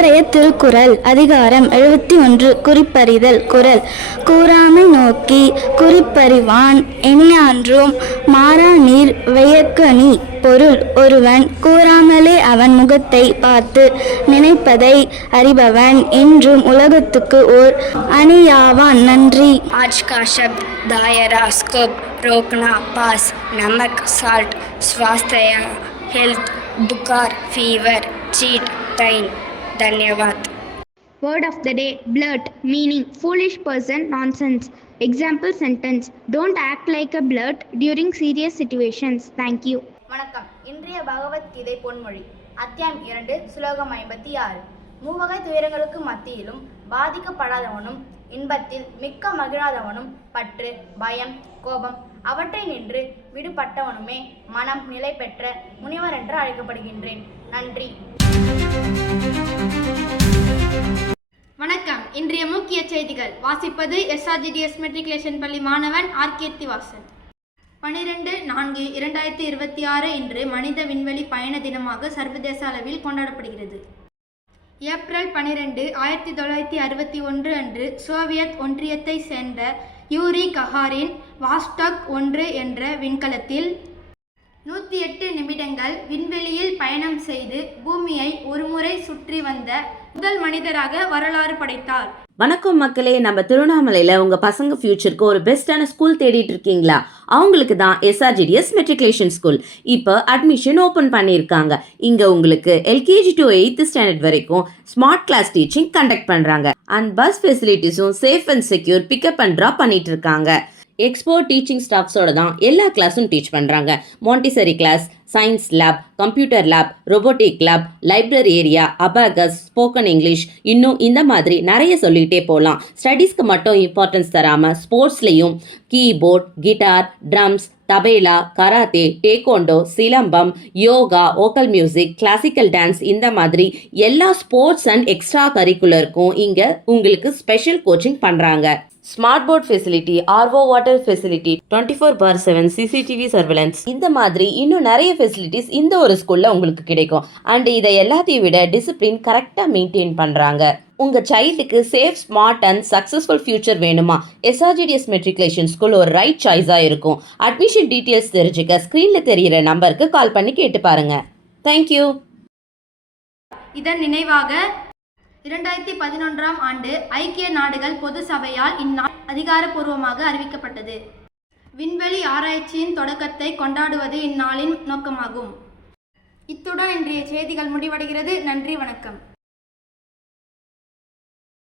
இன்றைய திருக்குறள் அதிகாரம் 71 குறிப்பறிதல். குறள்: கூறாமை நோக்கி குறிப்பறிவான் எஞ்ஞான்றும் மாறா நீர் வெயக்கணி. பொருள்: ஒருவன் கூறாமலே அவன் முகத்தை பார்த்து நினைப்பதை அறிபவன் என்றும் உலகத்துக்கு ஓர் அணியாவான். நன்றி. आज का शब्द दायरा, स्कोप, रोकना, पास, नमक, साल्ट, स्वास्थ्य, हेल्थ, बुखार, फीवर, चीट, टाइम. धन्यवाद. Word of the day: blurt, meaning foolish person, nonsense. Example sentence: don't act like a blurt during serious situations. Thank you. வணக்கம். இன்றைய பகவத்கீதை பொன்மொழி அத்தியாயம் 2 சுலோகம் 56. மூவகை துயரங்களுக்கு மத்தியிலும் பாதிக்கப்படாதவனும் இன்பத்தில் மிக்க மகிழாதவனும் பற்று, பயம், கோபம் அவற்றை நின்று விடுபட்டவனுமே மனம் நிலை பெற்ற முனிவர் என்று அழைக்கப்படுகின்றேன். நன்றி. வணக்கம். இன்றைய முக்கிய செய்திகள் வாசிப்பது SRGDS மெட்ரிகுலேஷன் பள்ளி மாணவன் கீர்த்திவாசன். 12/4/2026 இன்று மனித விண்வெளி பயண தினமாக சர்வதேச அளவில் கொண்டாடப்படுகிறது. ஏப்ரல் 12, 1961 அன்று சோவியத் ஒன்றியத்தை சேர்ந்த யூரி ககாரின் வாஸ்டாக் 1 என்ற விண்கலத்தில் 108 நிமிடங்கள் விண்வெளியில் பயணம் செய்து பூமியை ஒருமுறை சுற்றி வந்த முதல் மனிதராக வரலாறு படைத்தார். வணக்கம் மக்களே, நம்ம திருவண்ணாமலையில் உங்கள் பசங்க ஃபியூச்சருக்கு ஒரு பெஸ்ட்டான ஸ்கூல் தேடிட்டு இருக்கீங்களா? அவங்களுக்கு தான் SRGDS மெட்ரிகுலேஷன் ஸ்கூல் இப்போ அட்மிஷன் ஓப்பன் பண்ணியிருக்காங்க. இங்கே உங்களுக்கு LKG to 8th ஸ்டாண்டர்ட் வரைக்கும் ஸ்மார்ட் கிளாஸ் டீச்சிங் கண்டக்ட் பண்ணுறாங்க. அண்ட் பஸ் ஃபெசிலிட்டிஸும் safe and secure pickup and drop பண்ணிட்டு இருக்காங்க. எக்ஸ்போர்ட் டீச்சிங் ஸ்டாஃப்ஸோட தான் எல்லா கிளாஸும் டீச் பண்ணுறாங்க. Montessori class, science lab, computer lab, robotic lab, library area, abacus, spoken English, இன்னும் இந்த மாதிரி நிறைய சொல்லிகிட்டே போகலாம். ஸ்டடீஸ்க்கு மட்டும் இம்பார்ட்டன்ஸ் தராமல் ஸ்போர்ட்ஸ்லேயும் keyboard, guitar, drums, tabla, karate, taekwondo, silambam, yoga, vocal music, classical dance இந்த மாதிரி எல்லா ஸ்போர்ட்ஸ் அண்ட் எக்ஸ்ட்ரா கரிக்குலருக்கும் இங்கே உங்களுக்கு ஸ்பெஷல் கோச்சிங் பண்ணுறாங்க. Smart board facility, RO water facility, 24/7 CCTV surveillance, இந்த மாதிரி இன்னும் நிறைய ஃபெசிலிட்டிஸ் இந்த ஒரு ஸ்கூலில் உங்களுக்கு கிடைக்கும். அண்ட் இதை எல்லாத்தையும் விட டிசிப்ளின் கரெக்டாக மெயின்டைன் பண்ணுறாங்க. உங்கள் சைல்டுக்கு safe, smart and successful future வேணுமா? SRGDS மெட்ரிகுலேஷன் ஸ்கூல் ஒரு ரைட் சாய்ஸாக இருக்கும். அட்மிஷன் டீட்டெயில்ஸ் தெரிஞ்சுக்க ஸ்க்ரீனில் தெரிகிற நம்பருக்கு கால் பண்ணி கேட்டு பாருங்க. தேங்க்யூ. இதன் நினைவாக 2011ஆம் ஆண்டு ஐக்கிய நாடுகள் பொது சபையால் இந்நாள் அதிகாரப்பூர்வமாக அறிவிக்கப்பட்டது. விண்வெளி ஆராய்ச்சியின் தொடக்கத்தை கொண்டாடுவது இந்நாளின் நோக்கமாகும். இத்துடன் இன்றைய செய்திகள் முடிவடைகிறது. நன்றி, வணக்கம்.